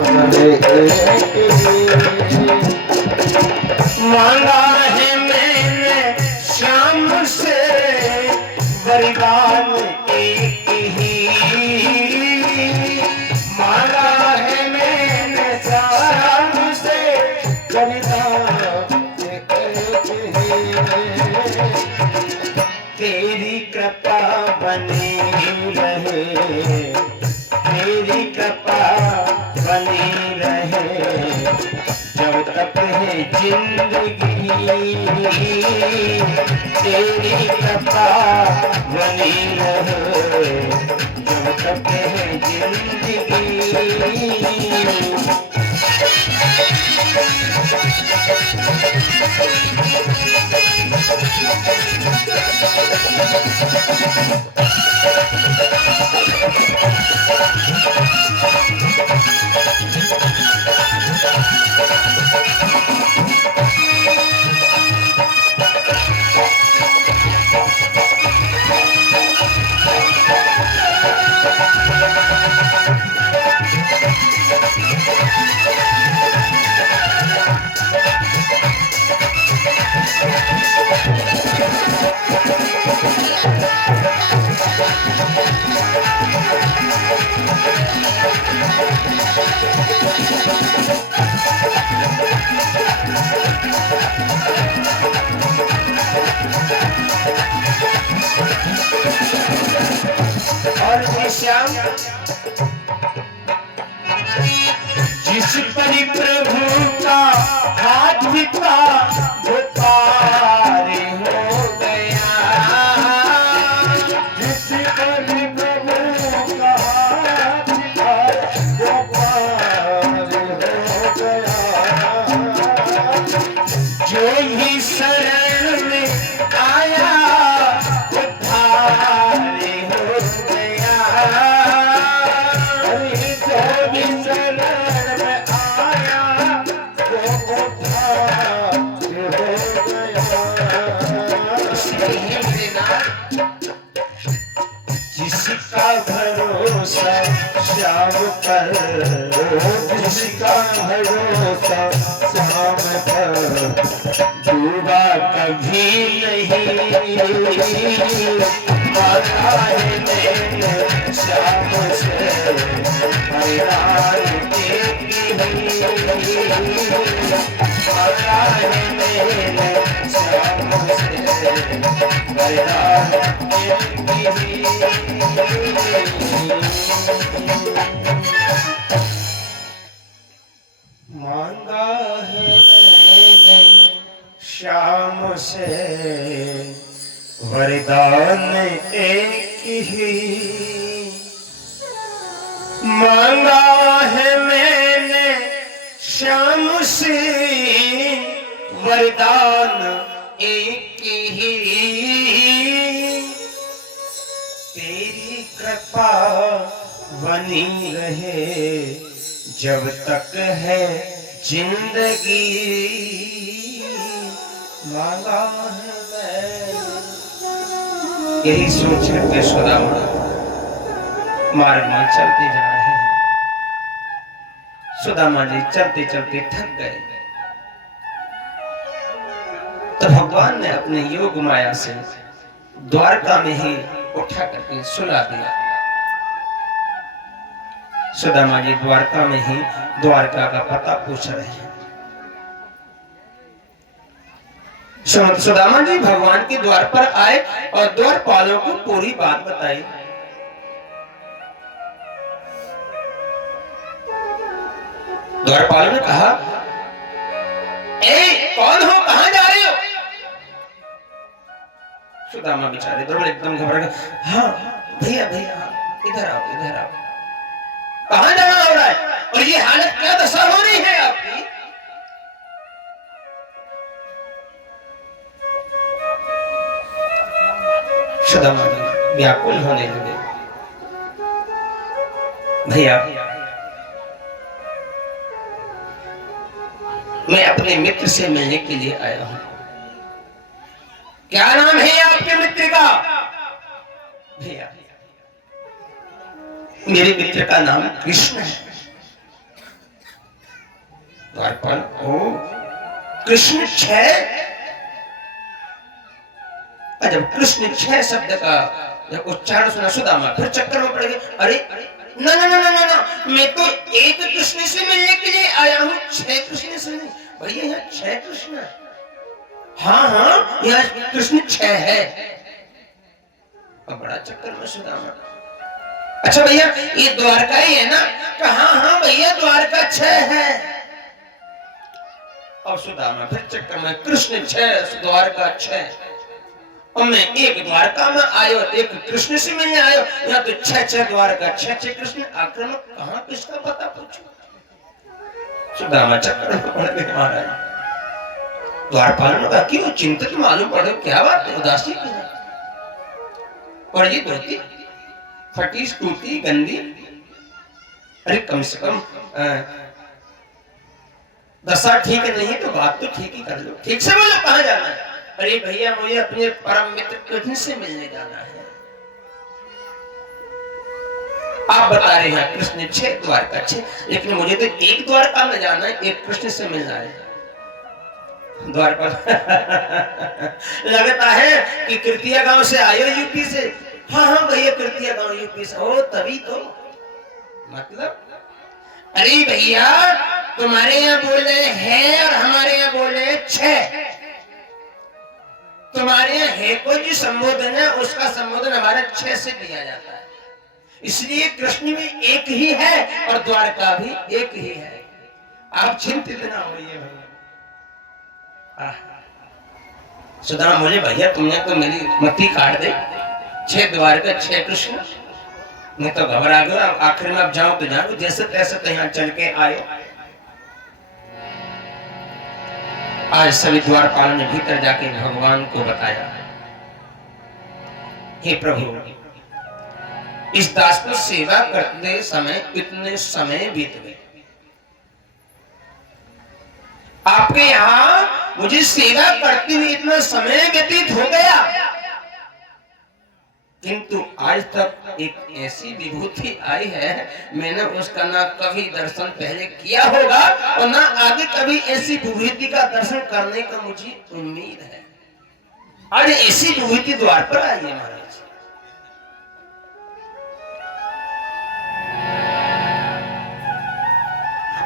मांगा है मैंने शाम से वरदान एक ही, मांगा है मैंने शाम से वरदान एक ही। तेरी कृपा बनी रहे, तेरी कृपा बनी रहे जब तक है जिंदगी, तेरी कृपा बनी रहे जब तक है जिंदगी। और श्याम जिस परिप्रभु का हाथ था वो पार हो गया, जिस परिप्रभु का हाथ था वो पार हो गया, जो ही शरण में आया वो पार हो गया, जो भी शरण में आया वो पार हो गया। जिसका भरोसा श्याम पर, जिसका भरोसा श्याम पर डूबा कभी नहीं, मांगा है मैंने श्याम से वरदान एक ही, मांगा है मैंने श्याम से वरदान एक ही। मांगा है मैंने श्याम से वरदान एक ही, मांगा है मैंने श्याम से वरदान एक ही, तेरी कृपा बनी रहे जब तक है जिंदगी, मांगा है मैंने। यही सोच करके सुदामा मार्ग में चलते जा रहे हैं। सुदामा जी चलते चलते थक गए तो भगवान ने अपने योग माया से द्वारका में ही उठा करके सुला दिया। सुदामा जी द्वारका में ही द्वारका का पता पूछ रहे हैं। सुदामा जी भगवान के द्वार पर आए और द्वारपालों को पूरी बात बताई। द्वारपाल ने कहा, ए कौन हो, कहां जा रहे हो? सुदामा बेचारे एकदम घबरा गए। हाँ भैया भैया इधर आओ इधर आओ। कहां जाना हो रहा है और ये हालत क्या दशा हो रही है आपकी? सुदामा व्याकुल होने लगे। भैया मैं अपने मित्र से मिलने के लिए आया हूं। क्या नाम है आपके मित्र का? भैया मेरे मित्र का नाम कृष्ण है। द्वारपाल ओ कृष्ण 6। जब कृष्ण 6 शब्द का जब उच्चारण सुना सुदामा फिर चक्कर में पड़ गए। अरे ना ना ना ना ना ना, मैं तो एक कृष्ण से मिलने के लिए आया हूँ, 6 कृष्ण से नहीं। भैया यहाँ 6 कृष्ण। हाँ हाँ यहाँ कृष्ण 6 है। अब बड़ा चक्कर में सुदामा। अच्छा भैया ये द्वारका ही है ना? हाँ हाँ भैया द्वारका 6 है। और सुदामा फिर चक्कर में कृष्ण 6 द्वारका 6। और मैं एक द्वारका में आयो, एक कृष्ण से मिलने आयो, यहाँ तो 6 द्वारका 6 कृष्ण। आक्रमण कहाँ किसका पता पूछो। सुदामा चक्कर में पड़ गए महाराज। द्वारपाल ने कहा कि वो चिंतित मालूम पड़े, क्या बात है, उदासी की है। और ये धोती फटी टूटी गंदी, अरे कम से कम दशा ठीक नहीं तो बात तो ठीक ही कर लो, ठीक से बोलो कहाँ जाना है। अरे भैया मुझे अपने परम मित्र कृष्ण से मिलने जाना है। आप बता रहे हैं कृष्ण 6 द्वारका 6, लेकिन मुझे तो एक द्वारका में जाना है, एक कृष्ण से मिलना है। द्वारपाल लगता है कि कृतिया गांव से आए हो यूपी से। हाँ हाँ भैया कृतिया गांव यूपी से। ओ तभी तो मतलब। अरे भैया तुम्हारे यहाँ बोल रहे हैं और हमारे यहाँ बोल रहे हैं 6। तुम्हारे यहाँ है को जो संबोधन है उसका संबोधन हमारे 6 से किया जाता है, इसलिए कृष्ण भी एक ही है और द्वारका भी एक ही है। आप चिंतित ना होइए भैया। सुदामा बोले भैया तुमने तो मेरी मत्ती काट दे, 6 द्वारका 6 कृष्ण। मैं तो घबरा गया, आखिर में अब जाऊं तो जाऊं, जैसे तैसे तो यहाँ चल के आए। आज सभी द्वारपाल ने भीतर जाके भगवान को बताया, हे प्रभु इस दास को सेवा करते समय इतने समय बीत गए, आपके यहाँ मुझे सेवा करते हुए इतना समय व्यतीत हो गया, किंतु आज तक एक ऐसी विभूति आई है मैंने उसका ना कभी दर्शन पहले किया होगा और ना आगे कभी ऐसी विभूति का दर्शन करने का मुझे उम्मीद है। आज ऐसी विभूति द्वार पर आई है महाराज।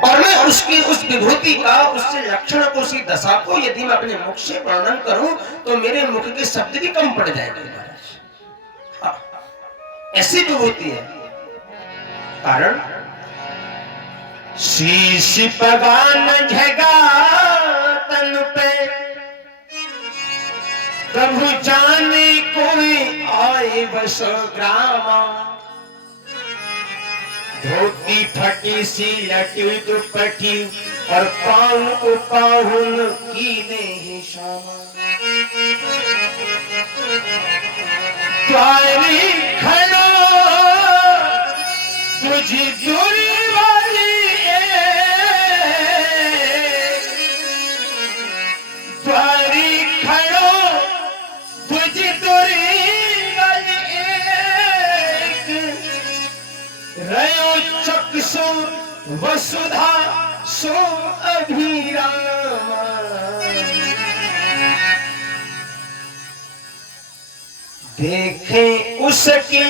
और मैं उसकी उस विभूति का, उससे लक्षण को, उसकी दशा को यदि मैं अपने मुख से वर्णन करूं तो मेरे मुख के शब्द भी कम पड़ जाएंगे महाराज। हाँ, ऐसी विभूति है। कारण शीश पगान झगा तन पे प्रभु जाने कोई आए बस ग्रामा, धोती फटी सी लटी दुपट्टी और पाउन को पाहुन की नहीं शामा, द्वारी खड़ो तुझी दूरी वाली द्वारी खड़ो तुझी दूरी वाली रयो चक्षु वसुधा सो अभिरामा, देखे उसकी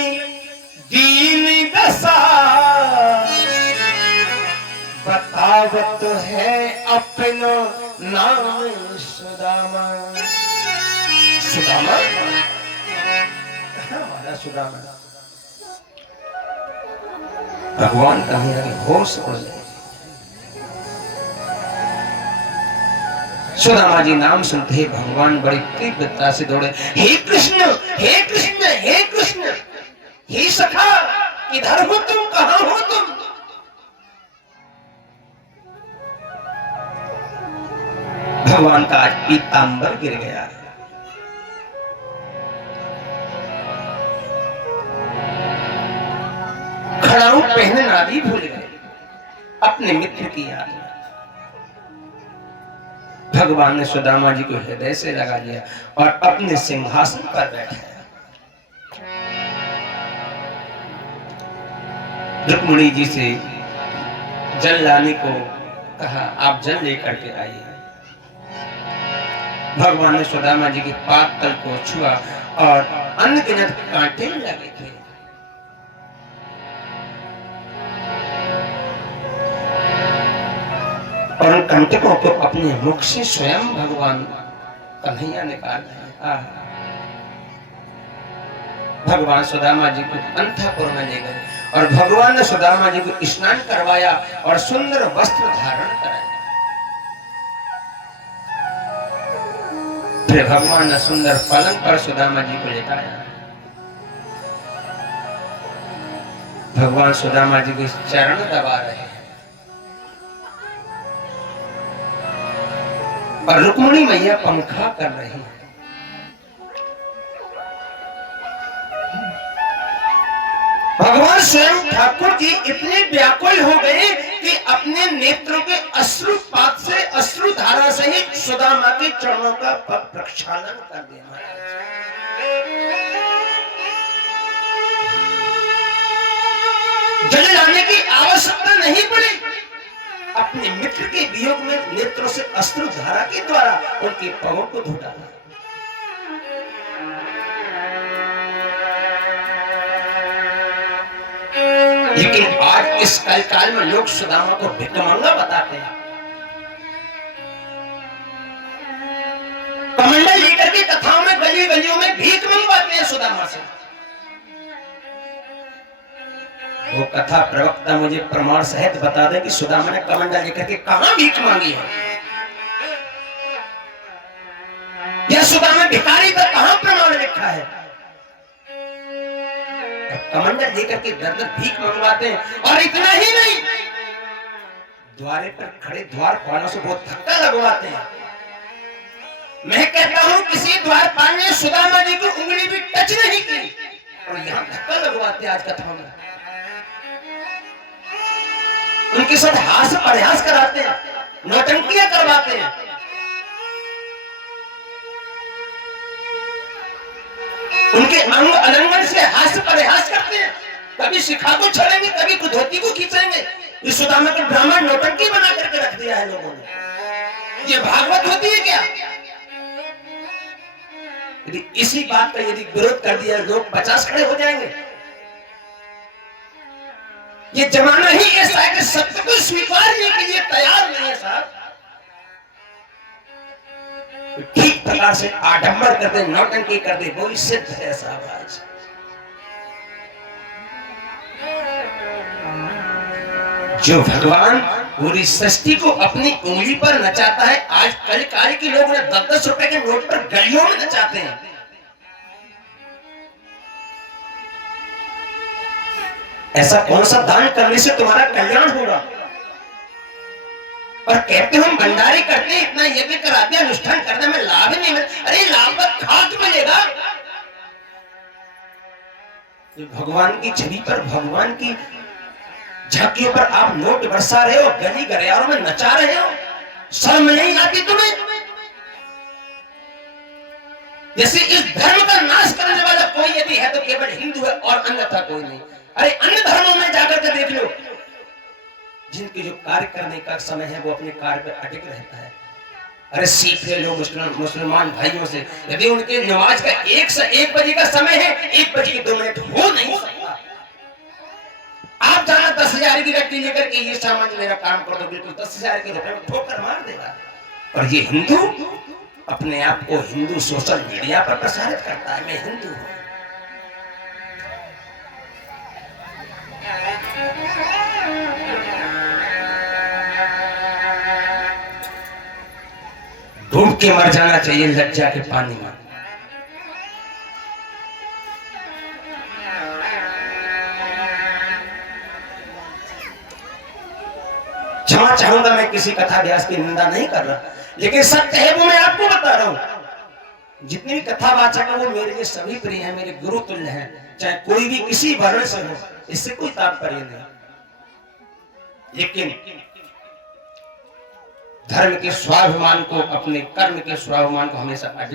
दीन दशा बतावत है अपना नाम सुदामा। सुदामा हमारा सुदामा भगवान का मेरा होश उड़ गया। सुदामा जी नाम सुनते ही भगवान बड़ी तीव्रता से दौड़े, हे कृष्ण हे कृष्ण हे कृष्ण, हे सखा किधर हो तुम, कहां हो तुम। भगवान का आज पीतांबर गिर गया। खड़ाऊ पहनना भी भूल गए अपने मित्र की याद में। भगवान ने सुदामा जी को हृदय से लगा लिया और अपने सिंहासन पर बैठाया। रुक्मिणी जी से जल लाने को कहा आप जल लेकर के आइए। भगवान ने सुदामा जी के पाद तल को छुआ और अनगिनत कांटे लगे थे। और उन कंटकों को अपने मुख से स्वयं भगवान कन्हैया निकाल रहे हैं। भगवान सुदामा जी को अंतःपुर में ले गए और भगवान ने सुदामा जी को स्नान करवाया और सुंदर वस्त्र धारण कराया। फिर भगवान ने सुंदर पलंग पर सुदामा जी को लेटाया। भगवान सुदामा जी के चरण दबा रहे हैं और रुक्मिणी मैया पंखा कर रही है। भगवान स्वयं ठाकुर जी इतने व्याकुल हो गए कि अपने नेत्रों के अश्रुपात से अश्रु धारा से ही सुदामा के चरणों का प्रक्षालन कर दिया। जल लाने की आवश्यकता नहीं पड़ी। अपने मित्र के वियोग में नेत्रों से अश्रु धारा के द्वारा उनके पांवों को धो डाला। लेकिन आज इस कलकाल में लोग सुदामा को भिखमंगा बताते हैं। कमंडल लेकर के कथाओं में गली गलियों में भीख मंगवाते हैं सुदामा से। वो कथा प्रवक्ता मुझे प्रमाण सहित बता दे कि सुदामा ने कमंडल लेकर के कहां भीख मांगी है, या सुदामा भिखारी का कहां प्रमाण लिखा है। कमंडल लेकर के दर दर भीख मंगवाते हैं। और इतना ही नहीं, द्वारे पर खड़े द्वारपालों से बहुत धक्का लगवाते हैं। मैं कहता हूं किसी द्वारपाल ने सुदामा जी की उंगली भी टच नहीं की और यहां धक्का लगवाते आज कथा में। उनके साथ हास्य प्रयास कराते हैं, नौटंकियां करवाते हैं। उनके अंग अलंगन से हास्य प्रयास करते हैं। कभी शिखा को छड़ेंगे, कभी धोती को खींचेंगे। इस सुदामा को ब्राह्मण नौटंकी बना करके रख दिया है लोगों ने। ये भागवत होती है क्या? यदि इसी बात का यदि विरोध कर दिया लोग 50 खड़े हो जाएंगे। ये जमाना ही ऐसा है कि सत्य को स्वीकारने के लिए तैयार नहीं है साहब। ठीक प्रकार से आडंबर करते, नौटंकी करते, वो ही सिद्ध है साहब। आज जो भगवान पूरी सृष्टि को अपनी उंगली पर नचाता है, आज कलिकाल के लोग 10-10 रुपए के नोट पर गलियों में नचाते हैं। ऐसा कौन सा दान करने से तुम्हारा कल्याण होगा? और कहते हम भंडारी करते, इतना यज्ञ कराते, अनुष्ठान करने में लाभ नहीं मिलता। अरे लाभ पर खाक मिलेगा। भगवान की छवि पर, भगवान की झांकियों पर आप नोट बरसा रहे हो, गली गलियारों में नचा रहे हो, शर्म नहीं आती तुम्हें? जैसे इस धर्म का नाश करने वाला कोई यदि है तो केवल हिंदू है और अन्यथा कोई नहीं। अरे अन्य धर्मों में जाकर के देख लो, जिनके जो कार्य करने का समय है वो अपने कार्य पर अटक रहता है। अरे सीख ले लो मुसलमान भाइयों से, यदि उनके नमाज का 1 से 1 बजे का समय है, 1 बजे के 2 मिनट हो नहीं सकता। आप जाना 10,000 की गड्डी लेकर के ये सामान मेरा काम कर दो, बिल्कुल 10,000 के रुपए में ठोकर मार देगा। और ये हिंदू अपने आप को हिंदू सोशल मीडिया पर प्रसारित करता है, मैं हिंदू हूं। डूब के मर जाना चाहिए लज्जा के पानी में। क्षमा चाहूंगा, मैं किसी कथा व्यास की निंदा नहीं कर रहा, लेकिन सत्य है वो मैं आपको बता रहा हूं। जितनी भी कथावाचक है वो मेरे लिए सभी प्रिय हैं, मेरे गुरु तुल्य हैं, चाहे कोई भी किसी वर्ण से हो, इससे कोई तात्पर्य नहीं। लेकिन धर्म के स्वाभिमान को, अपने कर्म के स्वाभिमान को हमेशा